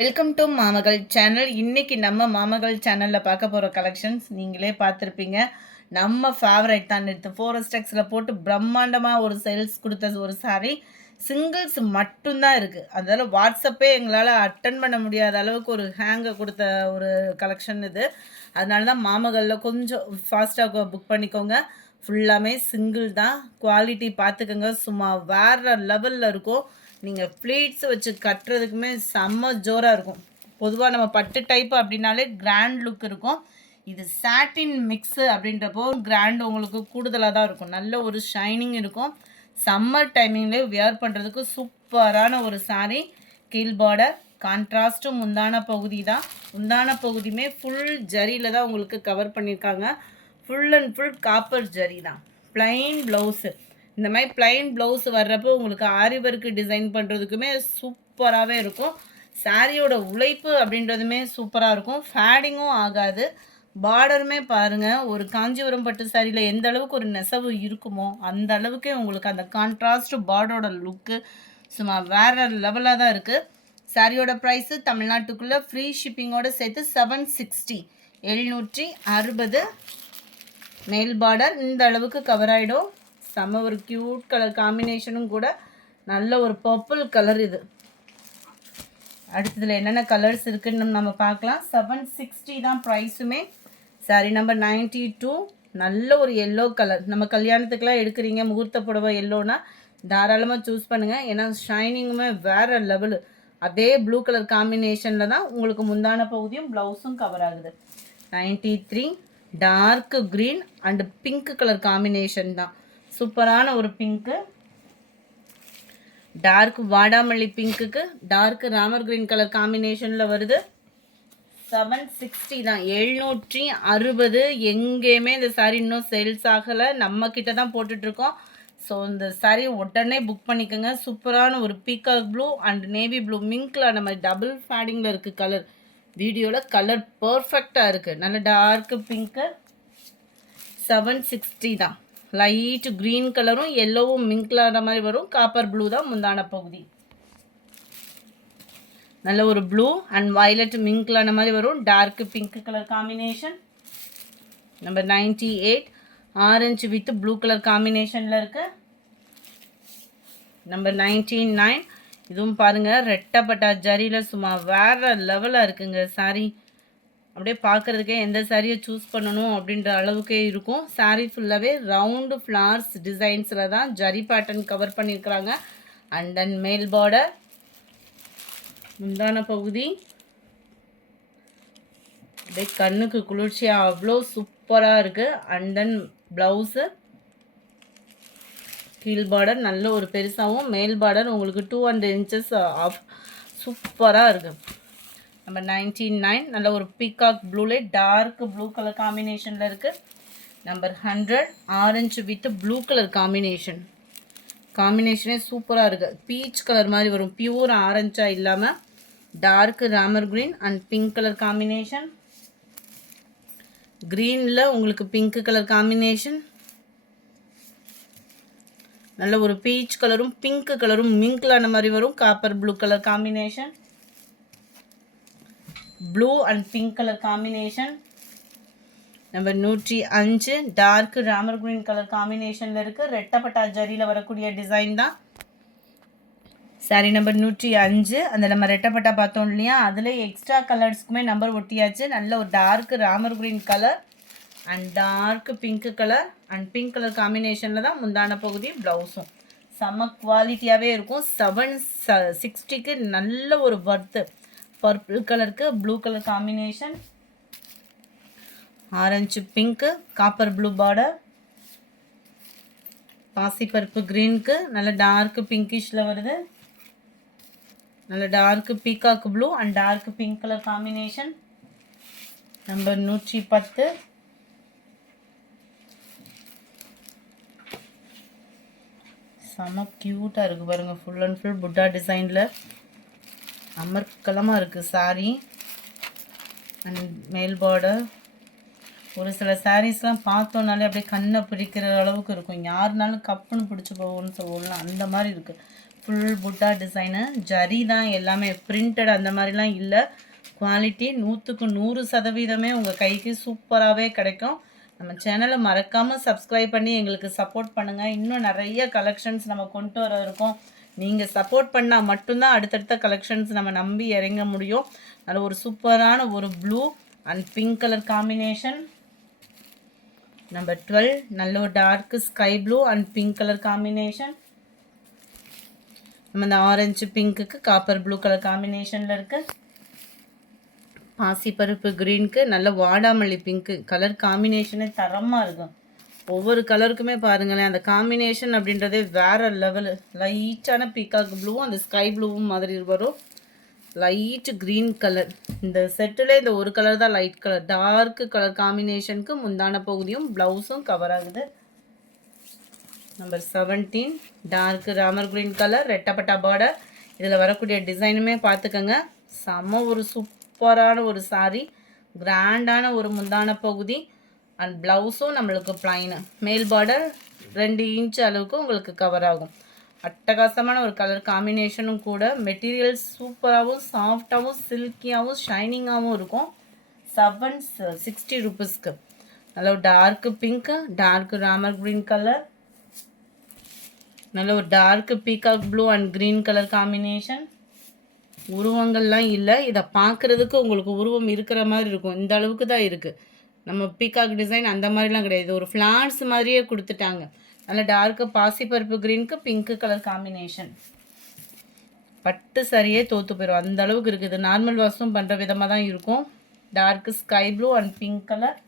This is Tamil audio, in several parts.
Welcome to மாமகள் channel. இன்னைக்கு நம்ம மாமகள் சேனலில் பார்க்க போகிற கலெக்ஷன்ஸ் நீங்களே பார்த்துருப்பீங்க. நம்ம ஃபேவரட் தான். நேற்று ஃபோரஸ்டெக்ஸில் போட்டு பிரம்மாண்டமாக ஒரு சேல்ஸ் கொடுத்த ஒரு சாரீ சிங்கிள்ஸ் மட்டும்தான் இருக்குது. அதனால் வாட்ஸ்அப்பே எங்களால் அட்டன் பண்ண முடியாத அளவுக்கு ஒரு ஹேங்கை கொடுத்த ஒரு கலெக்ஷன் இது. அதனால தான் மாமகளில் கொஞ்சம் ஃபாஸ்ட்டாக புக் பண்ணிக்கோங்க. ஃபுல்லாமே சிங்கிள் தான். குவாலிட்டி பார்த்துக்கோங்க, சும்மா வேறு லெவலில் இருக்கும். நீங்கள் ஃப்ளீட்ஸ் வச்சு கட்டுறதுக்குமே செம்ம ஜோராக இருக்கும். பொதுவாக நம்ம பட்டு டைப்பு அப்படின்னாலே கிராண்ட் லுக் இருக்கும். இது சாட்டின் மிக்ஸு அப்படின்றப்போ கிராண்ட் உங்களுக்கு கூடுதலாக தான் இருக்கும். நல்ல ஒரு ஷைனிங் இருக்கும். சம்மர் டைமிங்லேயே வியர் பண்ணுறதுக்கு சூப்பரான ஒரு சாரீ. கீழ் பார்டர் கான்ட்ராஸ்ட்டும் முந்தான பகுதி தான். முந்தான பகுதியுமே ஃபுல் ஜரியில் தான் உங்களுக்கு கவர் பண்ணியிருக்காங்க. Full and full copper zari தான். Plain blouse. இந்த மாதிரி ப்ளைன் ப்ளவுஸ் வர்றப்போ உங்களுக்கு ஆரி ஒர்க்கு டிசைன் பண்ணுறதுக்குமே சூப்பராகவே இருக்கும். சாரியோட உழைப்பு அப்படின்றதுமே சூப்பராக இருக்கும். ஃபேடிங்கும் ஆகாது. பார்டருமே பாருங்கள், ஒரு காஞ்சிபுரம் பட்டு சாரியில் எந்த அளவுக்கு ஒரு நெசவு இருக்குமோ அந்த அளவுக்கே உங்களுக்கு அந்த கான்ட்ராஸ்ட் பார்டரோட லுக்கு சும்மா வேறு லெவலாக தான் இருக்குது. சாரியோட ப்ரைஸு தமிழ்நாட்டுக்குள்ளே ஃப்ரீ ஷிப்பிங்கோடு சேர்த்து 760, 760. மேல் பார்டர் இந்த அளவுக்கு கவர் ஆகிடும். செம்ம ஒரு க்யூட் கலர் காம்பினேஷனும் கூட. நல்ல ஒரு பர்பிள் கலர் இது. அடுத்ததில் என்னென்ன கலர்ஸ் இருக்குன்னு நம்ம பார்க்கலாம். 760 தான் ப்ரைஸுமே. Sorry number 92. நல்ல ஒரு எல்லோ கலர். நம்ம கல்யாணத்துக்கெலாம் எடுக்கிறீங்க, முகூர்த்த புடவை எல்லோனா தாராளமாக சூஸ் பண்ணுங்கள். ஏன்னா ஷைனிங்குமே வேறு லெவலு. அதே ப்ளூ கலர் காம்பினேஷனில் தான் உங்களுக்கு முந்தான பகுதியும் ப்ளவுஸும் கவர் ஆகுது. 93. Dark green and pink colour combination தான். சூப்பரான ஒரு பிங்க்கு. டார்க் வாடாமல்லி பிங்க்குக்கு டார்க் ராமர் கிரீன் கலர் காம்பினேஷனில் வருது. 760 தான். 760. எங்கேயுமே இந்த சாரீ இன்னும் சேல்ஸ் ஆகலை. நம்ம கிட்ட தான் போட்டுட்ருக்கோம். ஸோ இந்த சாரீ உடனே புக் பண்ணிக்கோங்க. சூப்பரான ஒரு peacock blue and navy blue மிங்க்கில் நம்ம டபுள் ஃபேடிங்கில் இருக்குது கலர். வீடியோவில் கலர் பர்ஃபெக்டாக இருக்குது. நல்ல டார்க்கு பிங்க்கு. 760 தான். லைட் க்ரீன் கலரும் எல்லோவும் மிங்க்லான மாதிரி வரும். காப்பர் ப்ளூ தான் முந்தான பகுதி. நல்ல ஒரு ப்ளூ அண்ட் வயலட் மிங்க்லான மாதிரி வரும். Dark pink colour combination. Number 98. Orange with blue colour காம்பினேஷனில் இருக்குது. நம்பர் 99. இதுவும் பாருங்கள், ரெட்டப்பட்டா ஜரியில் சும்மா வேறு லெவலாக இருக்குங்க சாரீ. அப்படியே பார்க்குறதுக்கே எந்த சாரியை சூஸ் பண்ணணும் அப்படின்ற அளவுக்கே இருக்கும். சாரீ ஃபுல்லாகவே ரவுண்டு ஃப்ளார்ஸ் டிசைன்ஸில் தான் ஜரி பேட்டர்ன் கவர் பண்ணியிருக்கிறாங்க. அண்ட் தென் மேல் பார்டர், முந்தான பகுதி அப்படியே கண்ணுக்கு குளிர்ச்சியாக அவ்வளோ சூப்பராக இருக்குது. அண்ட் தென் ப்ளவுஸு கீழ் பார்டர் நல்ல ஒரு பெருசாகவும், மேல் பார்டர் உங்களுக்கு 200 inches ஆஃப் சூப்பராக இருக்குது. நம்பர் 99. நல்ல ஒரு பீகாக் ப்ளூலே டார்க் ப்ளூ கலர் காம்பினேஷனில் இருக்குது. Number 100. Orange with blue colour காம்பினேஷனே சூப்பராக இருக்குது. பீச் கலர் மாதிரி வரும். பியூர் ஆரஞ்சாக இல்லாமல் dark Ramar green and pink colour combination. க்ரீனில் உங்களுக்கு பிங்க் கலர் காம்பினேஷன். நல்ல ஒரு பீச் கலரும் பிங்க் கலரும் மிங்க்லான மாதிரி வரும். Copper blue colour combination. Blue and pink colour combination. Number 105. Dark Ramar green colour காம்பினேஷனில் இருக்குது. ரெட்டப்பட்டா ஜரியில் வரக்கூடிய டிசைன் தான். சாரி நம்பர் 105. அந்த நம்ம ரெட்டப்பட்டா பார்த்தோம் இல்லையா, அதில் எக்ஸ்ட்ரா கலர்ஸ்க்குமே நம்பர் ஒட்டியாச்சு. நல்ல ஒரு dark Ramar green colour and dark pink colour and pink colour காம்பினேஷனில் தான் முந்தான பகுதி ப்ளவுஸும். செம்ம குவாலிட்டியாகவே இருக்கும். 760க்கு நல்ல ஒரு வர்த்து. பர்பிள் கலருக்கு ப்ளூ கலர் காம்பினேஷன். ஆரஞ்சு பிங்க்கு, காப்பர் ப்ளூ பார்டர், பாசிப்பருப்பு க்ரீனுக்கு நல்ல டார்க் பிங்கிஷில் வருது. நல்ல dark peacock blue and dark pink colour combination. Number 110. செம்ம க்யூட்டாக இருக்குது பாருங்கள். ஃபுல் அண்ட் ஃபுல் புட்டா டிசைனில் அமர்க்கலமாக இருக்குது சாரீ. அண்ட் மேல் பார்டர். ஒரு சில சாரீஸ்லாம் பார்த்தோன்னாலே அப்படியே கண்ணை பிடிக்கிற அளவுக்கு இருக்கும். யாருனாலும் கப்புன்னு பிடிச்சி போகும்னு சொல்லுவோம்ல, அந்த மாதிரி இருக்குது. ஃபுல் புட்டா டிசைனு. ஜரி தான் எல்லாமே, பிரிண்டட் அந்த மாதிரிலாம் இல்லை. குவாலிட்டி 100க்கு 100% உங்கள் கைக்கு சூப்பராகவே கிடைக்கும். நம்ம சேனலை மறக்காமல் சப்ஸ்கிரைப் பண்ணி எங்களுக்கு சப்போர்ட் பண்ணுங்கள். இன்னும் நிறைய கலெக்ஷன்ஸ் நம்ம கொண்டு வர இருக்கோம். நீங்கள் சப்போர்ட் பண்ணால் மட்டும்தான் அடுத்தடுத்த கலெக்ஷன்ஸ் நம்ம நம்பி இறங்க முடியும். அதில் ஒரு சூப்பரான ஒரு blue and pink colour combination. Number 12 நல்ல ஒரு dark sky blue and pink colour combination. நம்ம இந்த ஆரஞ்சு பிங்க்குக்கு காப்பர் ப்ளூ கலர் காம்பினேஷனில் இருக்குது. பாசிப்பருப்பு க்ரீனுக்கு நல்ல வாடாமல்லி பிங்க்கு கலர் காம்பினேஷனே தரமாக இருக்கும். ஒவ்வொரு கலருக்குமே பாருங்களேன், அந்த காம்பினேஷன் அப்படின்றதே வேறு லெவலு. லைட்டான பீகாக் ப்ளூவும் அந்த ஸ்கை ப்ளூவும் மாதிரி வரும். Light green colour. இந்த செட்டில் இந்த ஒரு கலர் தான் லைட் கலர். டார்க் கலர் காம்பினேஷனுக்கு முந்தான பகுதியும் ப்ளவுஸும் கவர் ஆகுது. Number 17 dark Ramar green colour, ரெட்டப்பட்டா பார்டர். இதில் வரக்கூடிய டிசைனுமே பார்த்துக்கோங்க. செம்ம ஒரு சூப்பரான ஒரு சாரீ. கிராண்டான ஒரு முந்தான பகுதி அண்ட் ப்ளவுஸும் நம்மளுக்கு ப்ளைனு. மேல் பார்டர் 2 இன்ச் அளவுக்கு உங்களுக்கு கவர் ஆகும். அட்டகாசமான ஒரு கலர் காம்பினேஷனும் கூட. மெட்டீரியல் சூப்பராகவும் சாஃப்டாகவும் சில்கியாகவும் ஷைனிங்காகவும் இருக்கும். 760 ருபீஸ்க்கு. நல்ல ஒரு dark pink, dark Ramar green colour, நல்ல ஒரு dark peacock blue and green colour combination. உருவங்கள்லாம் இல்லை, இதை பார்க்குறதுக்கு உங்களுக்கு உருவம் இருக்கிற மாதிரி இருக்கும். இந்த அளவுக்கு தான் இருக்குது. நம்ம பீகாக் டிசைன் அந்த மாதிரிலாம் கிடையாது. இது ஒரு ஃப்ளார்ஸ் மாதிரியே கொடுத்துட்டாங்க. நல்ல டார்க்கு பாசிப்பருப்பு க்ரீனுக்கு பிங்க்கு கலர் காம்பினேஷன். பட்டு சரியே தோற்று போயிடும் அந்த அளவுக்கு இருக்குது. நார்மல் வாஷும் பண்ணுற விதமாக தான் இருக்கும். Dark sky blue and pink colour.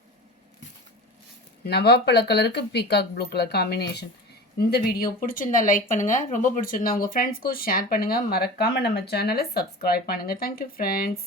நவாப்பழ கலருக்கு பீகாக் ப்ளூ கலர் காம்பினேஷன். இந்த வீடியோ பிடிச்சிருந்தா லைக் பண்ணுங்கள். ரொம்ப பிடிச்சிருந்தா உங்கள் ஃப்ரெண்ட்ஸ்க்கும் ஷேர் பண்ணுங்கள். மறக்காமல் நம்ம சேனலை சப்ஸ்கிரைப் பண்ணுங்கள். Thank you friends.